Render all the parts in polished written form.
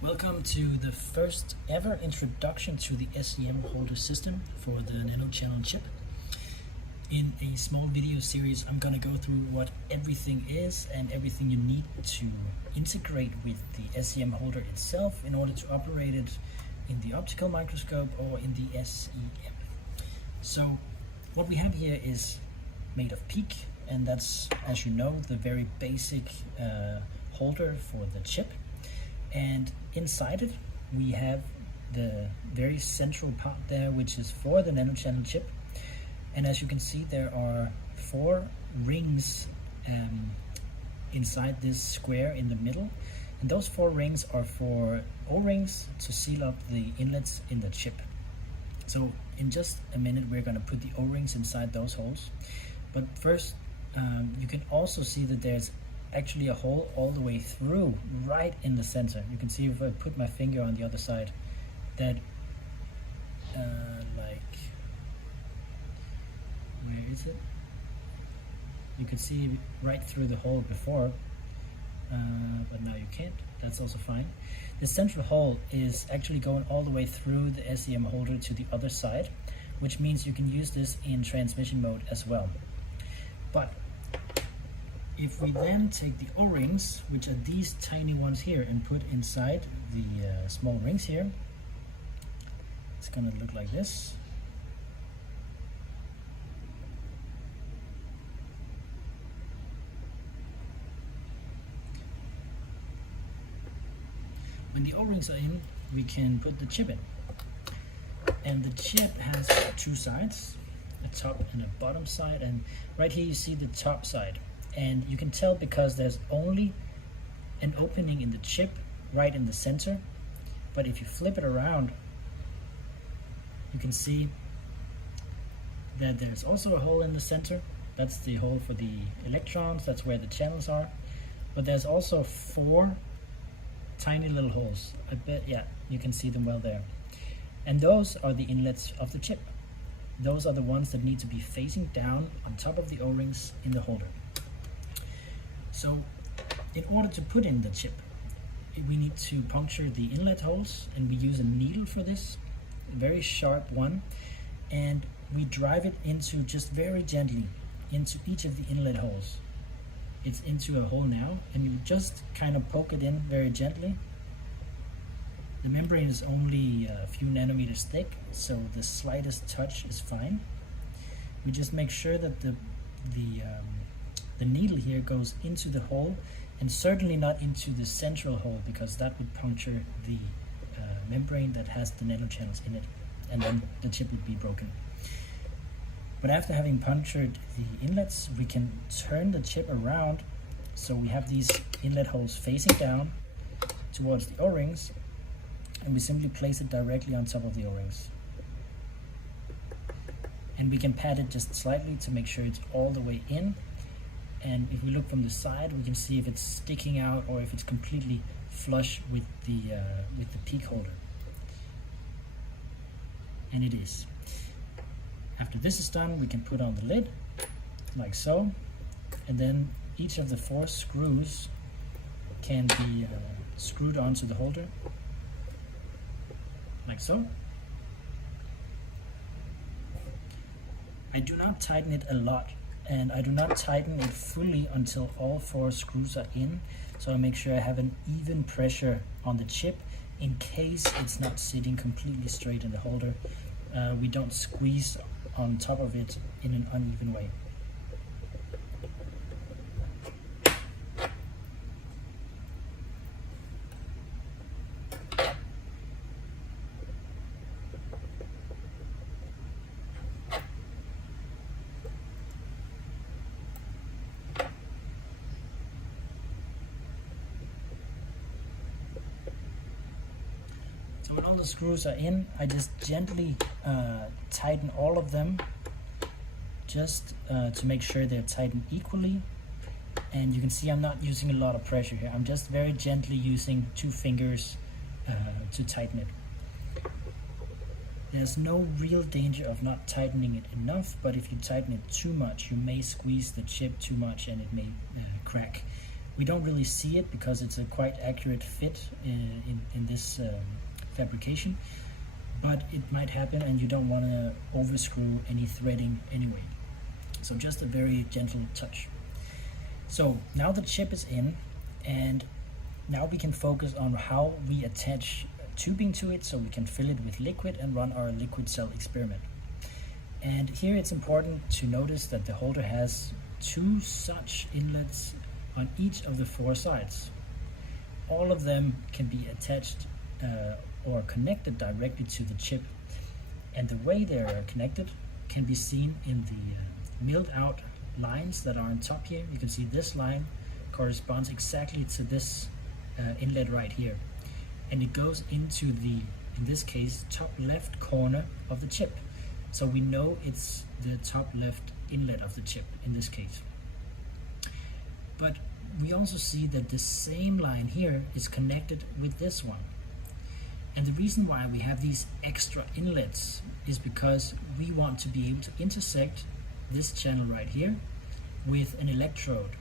Welcome to the first ever introduction to the SEM holder system for the Nano Channel chip. In a small video series, I'm going to go through what everything is and everything you need to integrate with the SEM holder itself in order to operate it in the optical microscope or in the SEM. So what we have here is made of PEEK, and that's, as you know, the very basic holder for the chip. And inside it we have the very central part there, which is for the Nano Channel chip. And as you can see, there are 4 rings inside this square in the middle, and those 4 rings are for O-rings to seal up the inlets in the chip. So in just a minute we're going to put the O-rings inside those holes, but first you can also see that there's actually a hole all the way through, right in the center. You can see if I put my finger on the other side that like, where is it? You can see right through the hole before, but now you can't. That's also fine. The central hole is actually going all the way through the SEM holder to the other side, which means you can use this in transmission mode as well. But if we then take the O-rings, which are these tiny ones here, and put inside the small rings here, it's going to look like this. When the O-rings are in, we can put the chip in. And the chip has 2 sides, a top and a bottom side, and right here you see the top side. And you can tell because there's only an opening in the chip right in the center, but if you flip it around, you can see that there's also a hole in the center. That's the hole for the electrons, that's where the channels are. But there's also 4 tiny little holes. I bet, yeah, you can see them well there. And those are the inlets of the chip. Those are the ones that need to be facing down on top of the O-rings in the holder. So in order to put in the chip, we need to puncture the inlet holes, and we use a needle for this, a very sharp one, and we drive it into, just very gently, into each of the inlet holes. It's into a hole now, and you just kind of poke it in very gently. The membrane is only a few nanometers thick, so the slightest touch is fine. We just make sure that the needle here goes into the hole, and certainly not into the central hole, because that would puncture the membrane that has the nano channels in it, and then the chip would be broken. But after having punctured the inlets, we can turn the chip around, so we have these inlet holes facing down towards the O-rings, and we simply place it directly on top of the O-rings. And we can pat it just slightly to make sure it's all the way in. And if we look from the side, we can see if it's sticking out or if it's completely flush with the PEEK holder. And it is. After this is done, we can put on the lid, like so, and then each of the 4 screws can be screwed onto the holder, like so. I do not tighten it a lot, and I do not tighten it fully until all 4 screws are in, so I make sure I have an even pressure on the chip in case it's not sitting completely straight in the holder. We don't squeeze on top of it in an uneven way. So when all the screws are in, I just gently tighten all of them, just to make sure they're tightened equally. And you can see I'm not using a lot of pressure here. I'm just very gently using 2 fingers to tighten it. There's no real danger of not tightening it enough, but if you tighten it too much, you may squeeze the chip too much and it may crack. We don't really see it because it's a quite accurate fit in this fabrication, but it might happen and you don't want to overscrew any threading anyway. So just a very gentle touch. So now the chip is in, and now we can focus on how we attach tubing to it so we can fill it with liquid and run our liquid cell experiment. And here it's important to notice that the holder has 2 such inlets on each of the 4 sides. All of them can be attached or connected directly to the chip, and the way they're connected can be seen in the milled out lines that are on top here. You can see this line corresponds exactly to this inlet right here, and it goes into the, in this case, top left corner of the chip. So we know it's the top left inlet of the chip in this case. But we also see that the same line here is connected with this one. And the reason why we have these extra inlets is because we want to be able to intersect this channel right here with an electrode,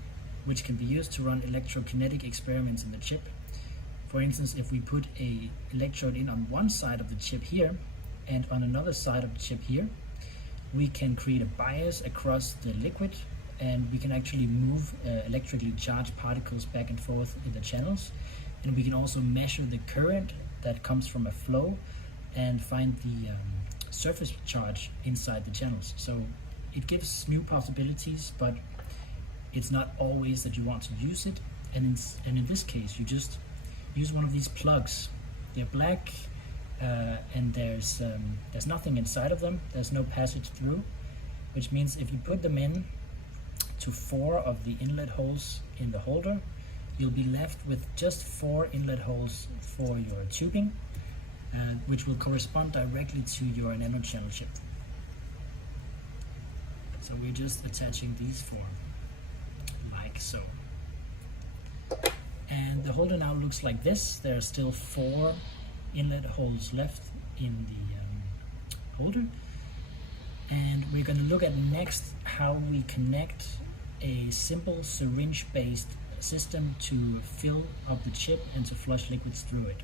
which can be used to run electrokinetic experiments in the chip. For instance, if we put a electrode in on one side of the chip here and on another side of the chip here, we can create a bias across the liquid, and we can actually move electrically charged particles back and forth in the channels. And we can also measure the current that comes from a flow and find the surface charge inside the channels. So it gives new possibilities, but it's not always that you want to use it. And in this case, you just use one of these plugs. They're black, and there's nothing inside of them. There's no passage through, which means if you put them in to 4 of the inlet holes in the holder, you'll be left with just 4 inlet holes for your tubing, which will correspond directly to your nano channel chip. So we're just attaching these 4, like so. And the holder now looks like this. There are still 4 inlet holes left in the holder. And we're going to look at next how we connect a simple syringe-based system to fill up the chip and to flush liquids through it.